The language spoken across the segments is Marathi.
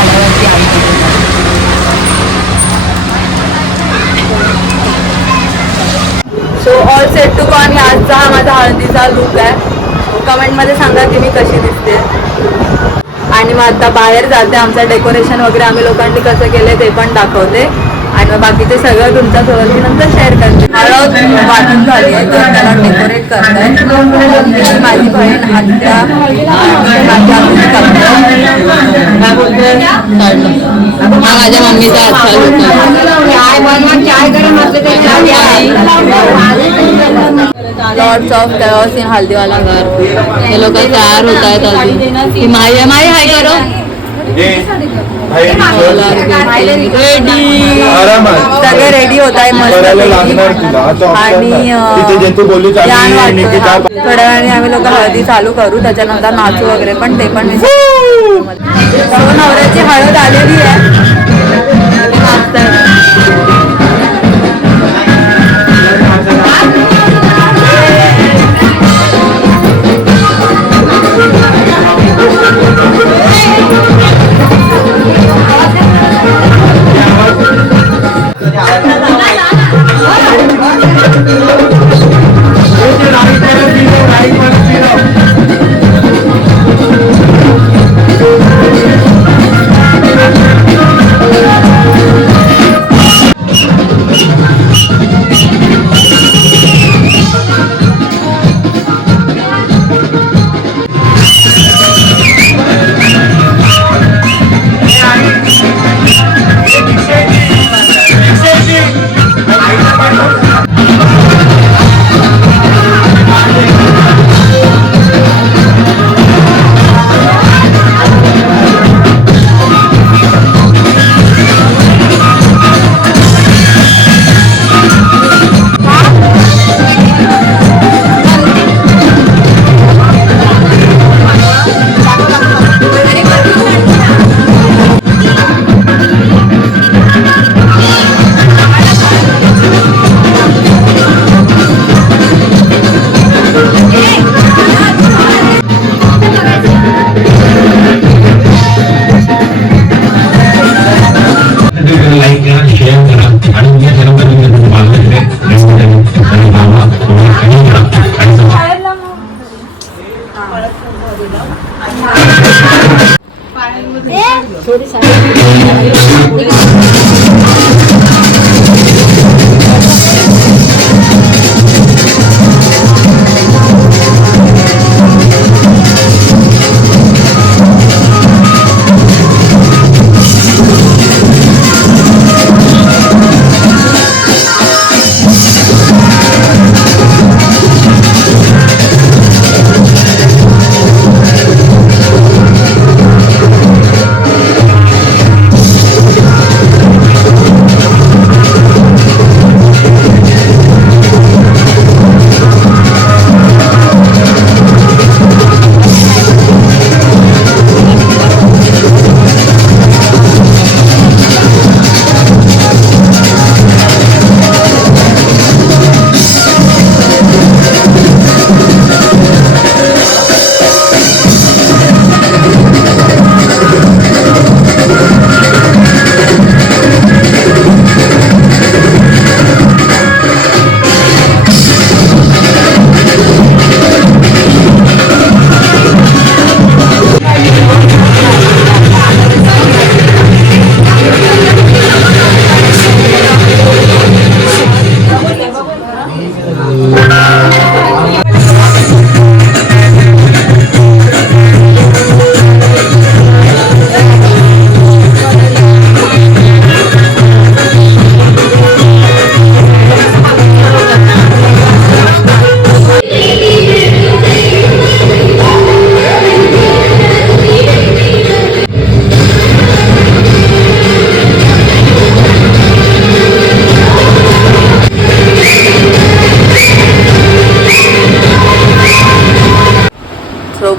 झाडावरती आई. So all set to go आणि आजचा हा माझा हळदीचा लुक आहे. कमेंटमध्ये सांगा की मी कशी दिसते. आणि मग आता बाहेर जाते. आमचं डेकोरेशन वगैरे आम्ही लोकांनी कसं केलं ते पण दाखवते आणि मग बाकीचे सगळं तुमच्यासोबत मी नंतर शेअर करते. हळद वाटून झाली आहे तर त्याला डेकोरेट करताय माझी बहीण आत्या माझ्या माझ्या मम्मीचा अच्छा लुक लॉर्ड्स ऑफ कॅओस इन हल्दीवाला घर. हे लोक तयार होत आहेत अजून. ही माई हाय करो सगळे रेडी होत आहे मस्त. आणि थोड्या वेळाने आम्ही लोक हळदी चालू करू त्याच्यानंतर नाचू वगैरे पण ते पण नवऱ्याची हळद आलेली आहे.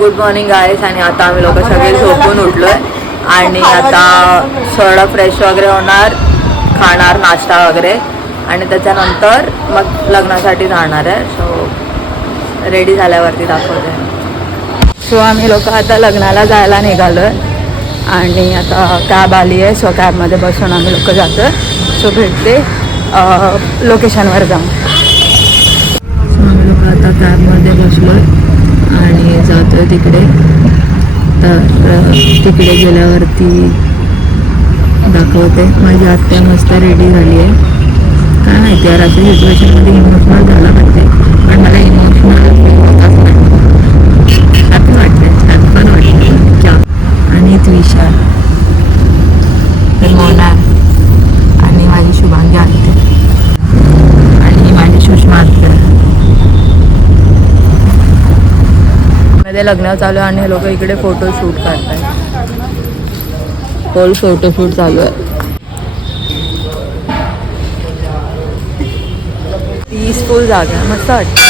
गुड मॉर्निंग गाईस. आणि आता आम्ही लोक सगळे झोपून उठलोय आणि आता थोडं फ्रेश वगैरे होणार, खाणार नाश्ता वगैरे आणि त्याच्यानंतर मग लग्नासाठी जाणार आहे. सो रेडी झाल्यावरती दाखवते. सो आम्ही लोक आता लग्नाला जायला निघालोय आणि आता कॅब आली आहे. सो कॅबमध्ये बसून आम्ही लोक जातो आहे. सो भेटते लोकेशनवर जाऊन. सो आम्ही लोक आता कॅबमध्ये बसलो आहे आणि जातो आहे तिकडे. तर तिकडे गेल्यावरती दाखवते. माझी आत्या मस्त रेडी झाली आहे. काय माहिती यार, अशा सिच्युएशनमध्ये इमोशनल झाला पाहिजे, पण मला इमोशनल होताच नाही. हॅपी वाटते, हॅपी पण वाटते क्या. आणि त्विषा, मोना आणि माझी शुभांगी आत्या आणि माझी सुषमा आत्या मध्ये लग्न चालू आहे आणि हे लोक इकडे फोटोशूट करतात. फुल फोटोशूट चालू आहे. पीसफुल जागा आहे, मस्त वाटतं.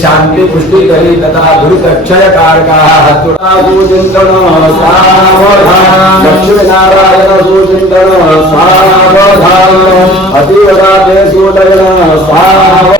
शांती पुष्टि करी तथा दुरित क्षय कारकाः चिंतन लक्ष्मीनारायण सुचिंतन सावधान अतिवराते सुदयन स्वाहा.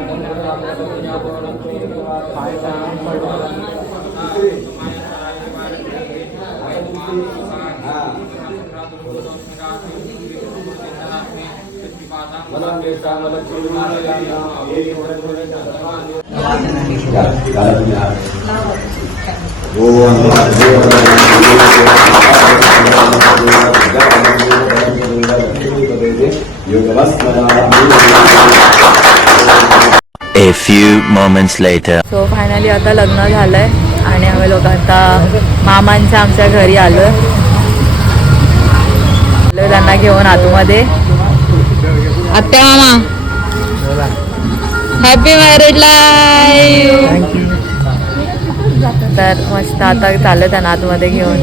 A few moments later. So finally आता लग्न झालंय आणि आम्ही लोक आता मामांच्या आमच्या घरी आलोय. त्यांना घेऊन आतमध्ये. आत्या मामा, हॅपी मॅरेज लाईफ. तर मस्त आता चाललं त्यांना आतमध्ये घेऊन.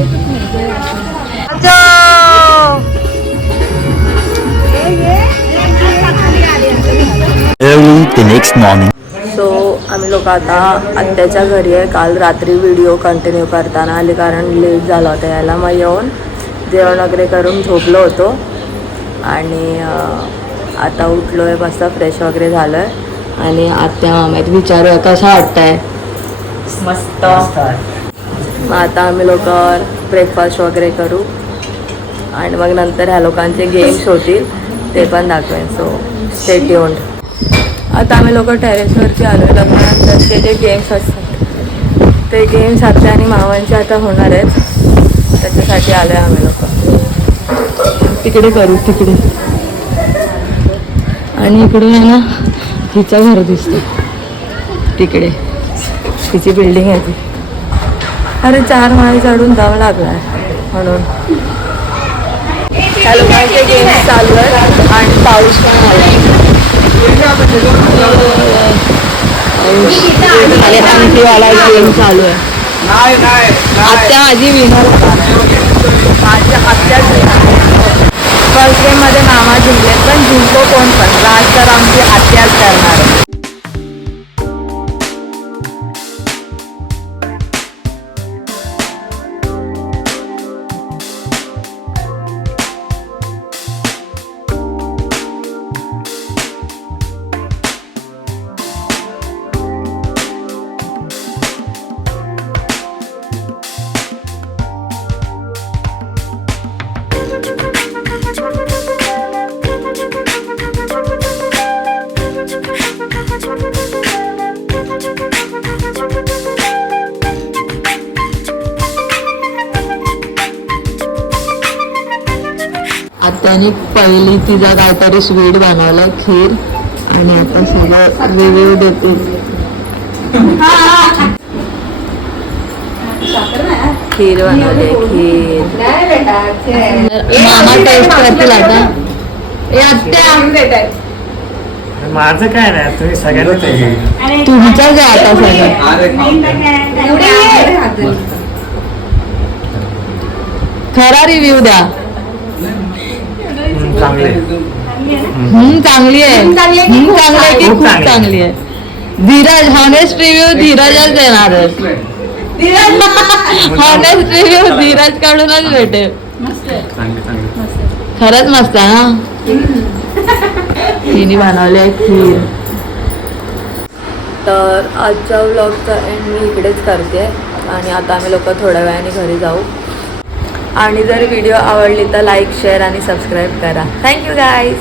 Early the next morning. So आम्ही लोक आता आत्याच्या घरी आहे. काल रात्री व्हिडिओ कंटिन्यू करताना आले कारण लेट झाला होता यायला. मग येऊन जेवण वगैरे करून झोपलो होतो आणि आता उठलो आहे, मस्त फ्रेश वगैरे झालो आहे आणि आत्या मामात विचारूया कसा वाटतंय. मस्त. मग आता आम्ही लोक ब्रेकफास्ट वगैरे करू आणि मग नंतर ह्या लोकांचे गेम्स होतील ते पण दाखवेन. So stay tuned. आता आम्ही लोक टेरेसवरती आलो आहे. लग्नानंतरचे जे गेम्स असतात ते गेम्स आत्या आणि मामांचे आता होणार आहेत, त्याच्यासाठी आलो आहे आम्ही लोक. तिकडे करू तिकडे. आणि इकडून आहे ना तिचं घर दिसतं तिकडे, तिची बिल्डिंग आहे ती. अरे 4 माळे चढून दम लागला आहे म्हणून. त्या लोकांचे गेम्स चालू आहेत आणि पाऊस पण आला. अंगठीवाला गेम चालू आहे. आत्या माझी विनर होणार. माझ्या आत्याच फर्स्ट गेममध्ये मामा जिंकले, पण जिंको कोण पण लास्ट तर आमची आत्याच करणार आहे. आत्याने पहिली तिचा काहीतरी स्वीट बनवला, खीर, आणि आता सगळं रिव्ह्यू देते. खीर बनवली, खीर. मामा टेस्ट करतील आता. आत्या माझं काय नाही, तुम्ही सगळ्यांना तुमच्याच आहे आता सगळं. खरा रिव्ह्यू द्या. चांगले चांगली आहे, चांगली आहे की खूप चांगली आहे. धीरज, हॉनेस्ट रिव्ह्यू धीरजच देणार आहे. हॉनेस्ट रिव्ह्यू धीरज कडूनच भेटेल. खरंच मस्त आहे ना. तिने बनवली आहे खीर. तर आजच्या व्लॉगचा एंड मी इकडेच करते आणि आता आम्ही लोक थोड्या वेळाने घरी जाऊ. आणि जर व्हिडिओ आवडली तर लाईक शेअर आणि सबस्क्राईब करा. Thank you guys.